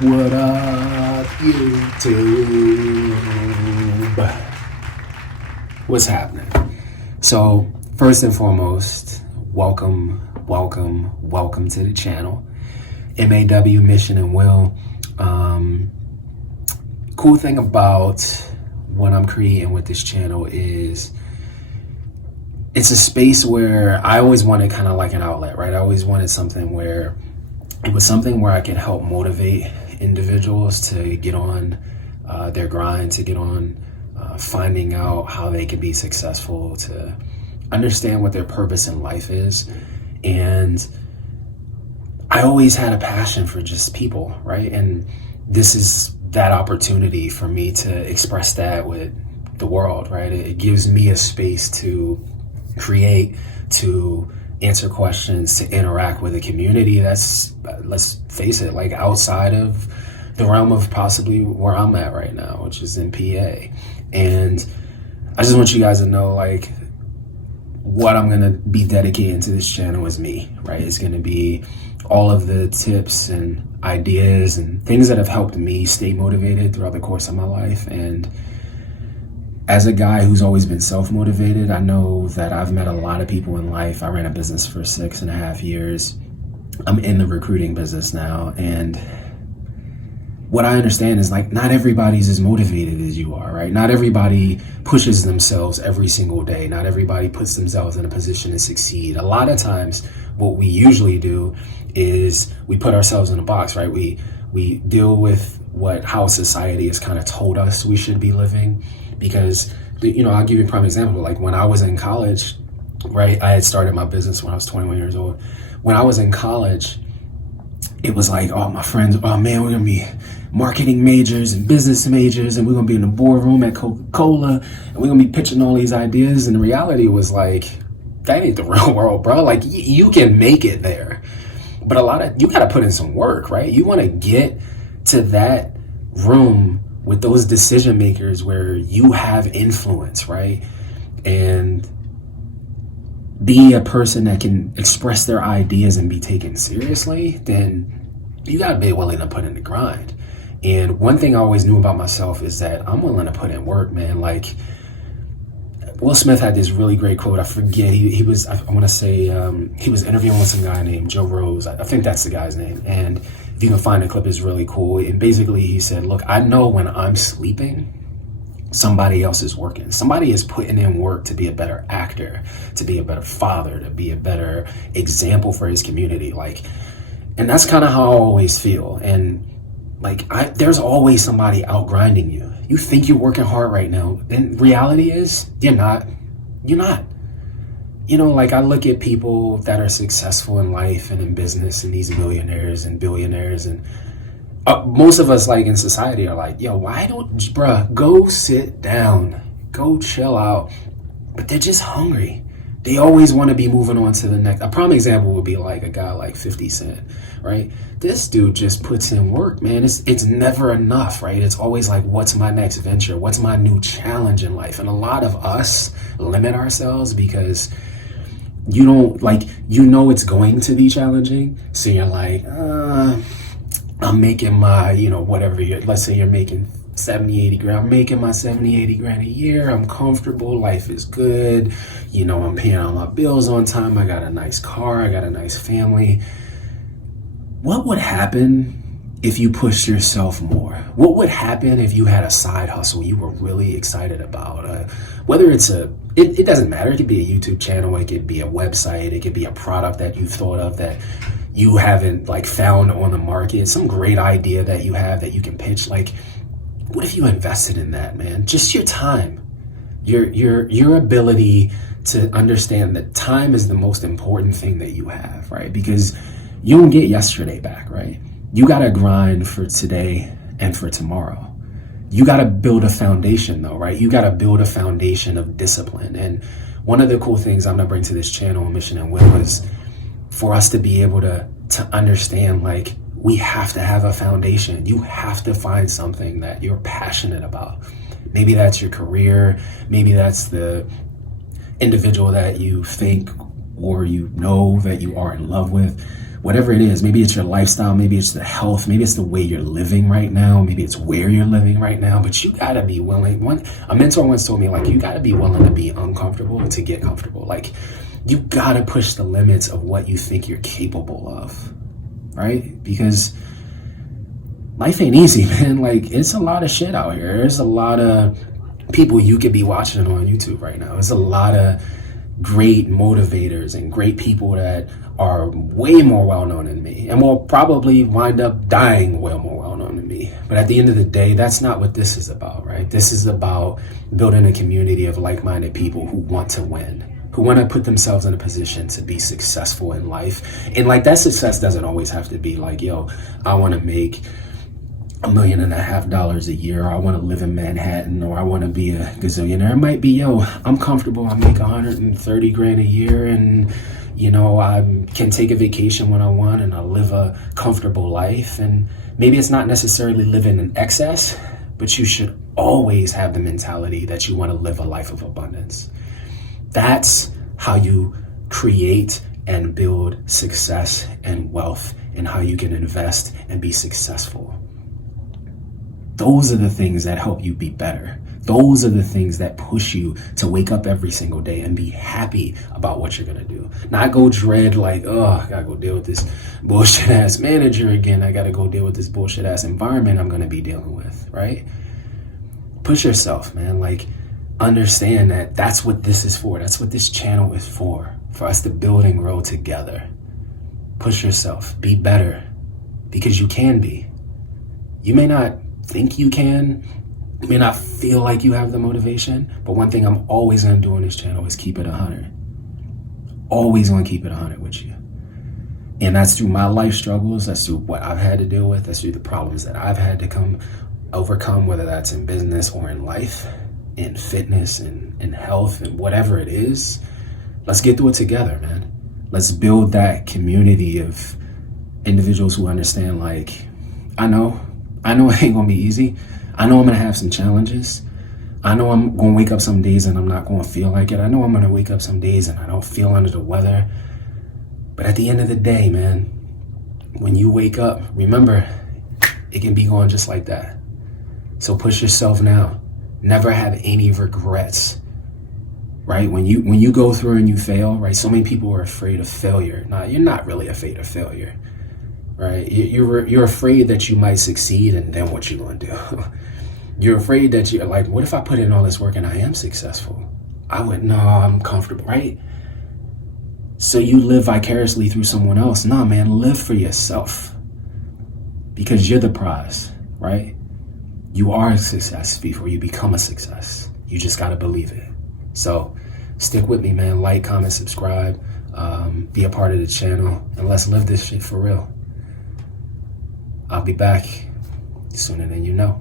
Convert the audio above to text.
What up, YouTube? What's happening? So, first and foremost, welcome to the channel. MAW Mission and Will. Cool thing about what I'm creating with this channel is it's a space where I always wanted kind of like an outlet, right? I always wanted something where it was something where I could help motivate individuals to get on their grind, to get on finding out how they can be successful, to understand what their purpose in life is. And I always had a passion for just people, right? And this is that opportunity for me to express that with the world, right? It gives me a space to create, to answer questions, to interact with a community that's, let's face it, like outside of the realm of possibly where I'm at right now, which is in PA. And I just want you guys to know, like, what I'm gonna be dedicating to this channel is me, right? It's gonna be all of the tips and ideas and things that have helped me stay motivated throughout the course of my life. And as a guy who's always been self-motivated, I know that I've met a lot of people in life. I ran a business for 6.5 years. I'm in the recruiting business now. And what I understand is, like, not everybody's as motivated as you are, right? Not everybody pushes themselves every single day. Not everybody puts themselves in a position to succeed. A lot of times what we usually do is we put ourselves in a box, right? We deal with how society has kind of told us we should be living. Because, I'll give you a prime example. Like, when I was in college, right, I had started my business when I was 21 years old. When I was in college, it was like, oh, my friends, oh man, we're gonna be marketing majors and business majors, and we're gonna be in the boardroom at Coca-Cola, and we're gonna be pitching all these ideas. And the reality was, like, that ain't the real world, bro. Like, you can make it there, but you gotta put in some work, right? You wanna get to that room with those decision makers where you have influence, right? And be a person that can express their ideas and be taken seriously, then you gotta be willing to put in the grind. And one thing I always knew about myself is that I'm willing to put in work, man. Like, Will Smith had this really great quote. I forget, he was interviewing with some guy named Joe Rose. I think that's the guy's name. And if you can find the clip, it's really cool. And basically he said, look, I know when I'm sleeping, somebody else is working. Somebody is putting in work to be a better actor, to be a better father, to be a better example for his community. And that's kind of how I always feel. And there's always somebody out grinding you. You think you're working hard right now, and reality is you're not. I look at people that are successful in life and in business, and these millionaires and billionaires, and most of us, like, in society are like, yo, why don't, bruh, go sit down, go chill out. But they're just hungry. They always want to be moving on to the next. A prime example would be like a guy like 50 Cent, right? This dude just puts in work, man. It's never enough, right? It's always like, what's my next venture? What's my new challenge in life? And a lot of us limit ourselves because you don't, it's going to be challenging. So you're like, I'm making my, let's say you're making 70, 80 grand. I'm making my 70, 80 grand a year. I'm comfortable. Life is good. I'm paying all my bills on time. I got a nice car. I got a nice family. What would happen if you pushed yourself more? What would happen if you had a side hustle you were really excited about? Whether it's it doesn't matter. It could be a YouTube channel. It could be a website. It could be a product that you've thought of that you haven't found on the market. Some great idea that you have that you can pitch. What if you invested in that, man? Just your time, your ability to understand that time is the most important thing that you have, right? Because you don't get yesterday back, right? You got to grind for today and for tomorrow. You got to build a foundation, though, right? You got to build a foundation of discipline. And one of the cool things I'm going to bring to this channel, Mission and Will, is for us to be able to understand, we have to have a foundation. You have to find something that you're passionate about. Maybe that's your career. Maybe that's the individual that you think or that you are in love with. whatever it is. Maybe it's your lifestyle, maybe it's the health, maybe it's the way you're living right now, maybe it's where you're living right now, but you gotta be willing. A mentor once told me, like, you gotta be willing to be uncomfortable to get comfortable. Like, you gotta push the limits of what you think you're capable of, right? Because life ain't easy, man. Like, it's a lot of shit out here. There's a lot of people you could be watching on YouTube right now. There's a lot of great motivators and great people that are way more well-known than me and will probably wind up dying way more well-known than me. But at the end of the day, that's not what this is about, right? This is about building a community of like-minded people who want to win, who want to put themselves in a position to be successful in life. And like, that success doesn't always have to be like, yo, I want to make $1.5 million a year, or I want to live in Manhattan, or I want to be a gazillionaire. It might be, yo, I'm comfortable, I make 130 grand a year, and you know, I can take a vacation when I want, and I live a comfortable life. And maybe it's not necessarily living in excess, but you should always have the mentality that you want to live a life of abundance. That's how you create and build success and wealth, and how you can invest and be successful. Those are the things that help you be better. Those are the things that push you to wake up every single day and be happy about what you're going to do. Not go dread like, oh, I got to go deal with this bullshit ass manager again. I got to go deal with this bullshit ass environment I'm going to be dealing with, right? Push yourself, man. Like, understand that that's what this is for. That's what this channel is for us to build and grow together. Push yourself. Be better, because you can be. You may not think you can. You may not feel like you have the motivation, but one thing I'm always going to do on this channel is keep it 100. Always going to keep it 100 with you. And that's through my life struggles. That's through what I've had to deal with. That's through the problems that I've had to overcome, whether that's in business or in life, in fitness, and in health, and whatever it is. Let's get through it together, man. Let's build that community of individuals who understand, like, I know it ain't gonna be easy. I know I'm gonna have some challenges. I know I'm gonna wake up some days and I'm not gonna feel like it. I know I'm gonna wake up some days and I don't feel under the weather. But at the end of the day, man, when you wake up, remember, it can be going just like that. So push yourself now. Never have any regrets, right? When you go through and you fail, right? So many people are afraid of failure. Nah, you're not really afraid of failure. Right? You're afraid that you might succeed, and then what you gonna do? You're afraid that you're like, what if I put in all this work and I am successful? I'm comfortable, right? So you live vicariously through someone else. Nah, man, live for yourself, because you're the prize, right? You are a success before you become a success. You just gotta believe it. So stick with me, man. Like, comment, subscribe, be a part of the channel, and let's live this shit for real. I'll be back sooner than you know.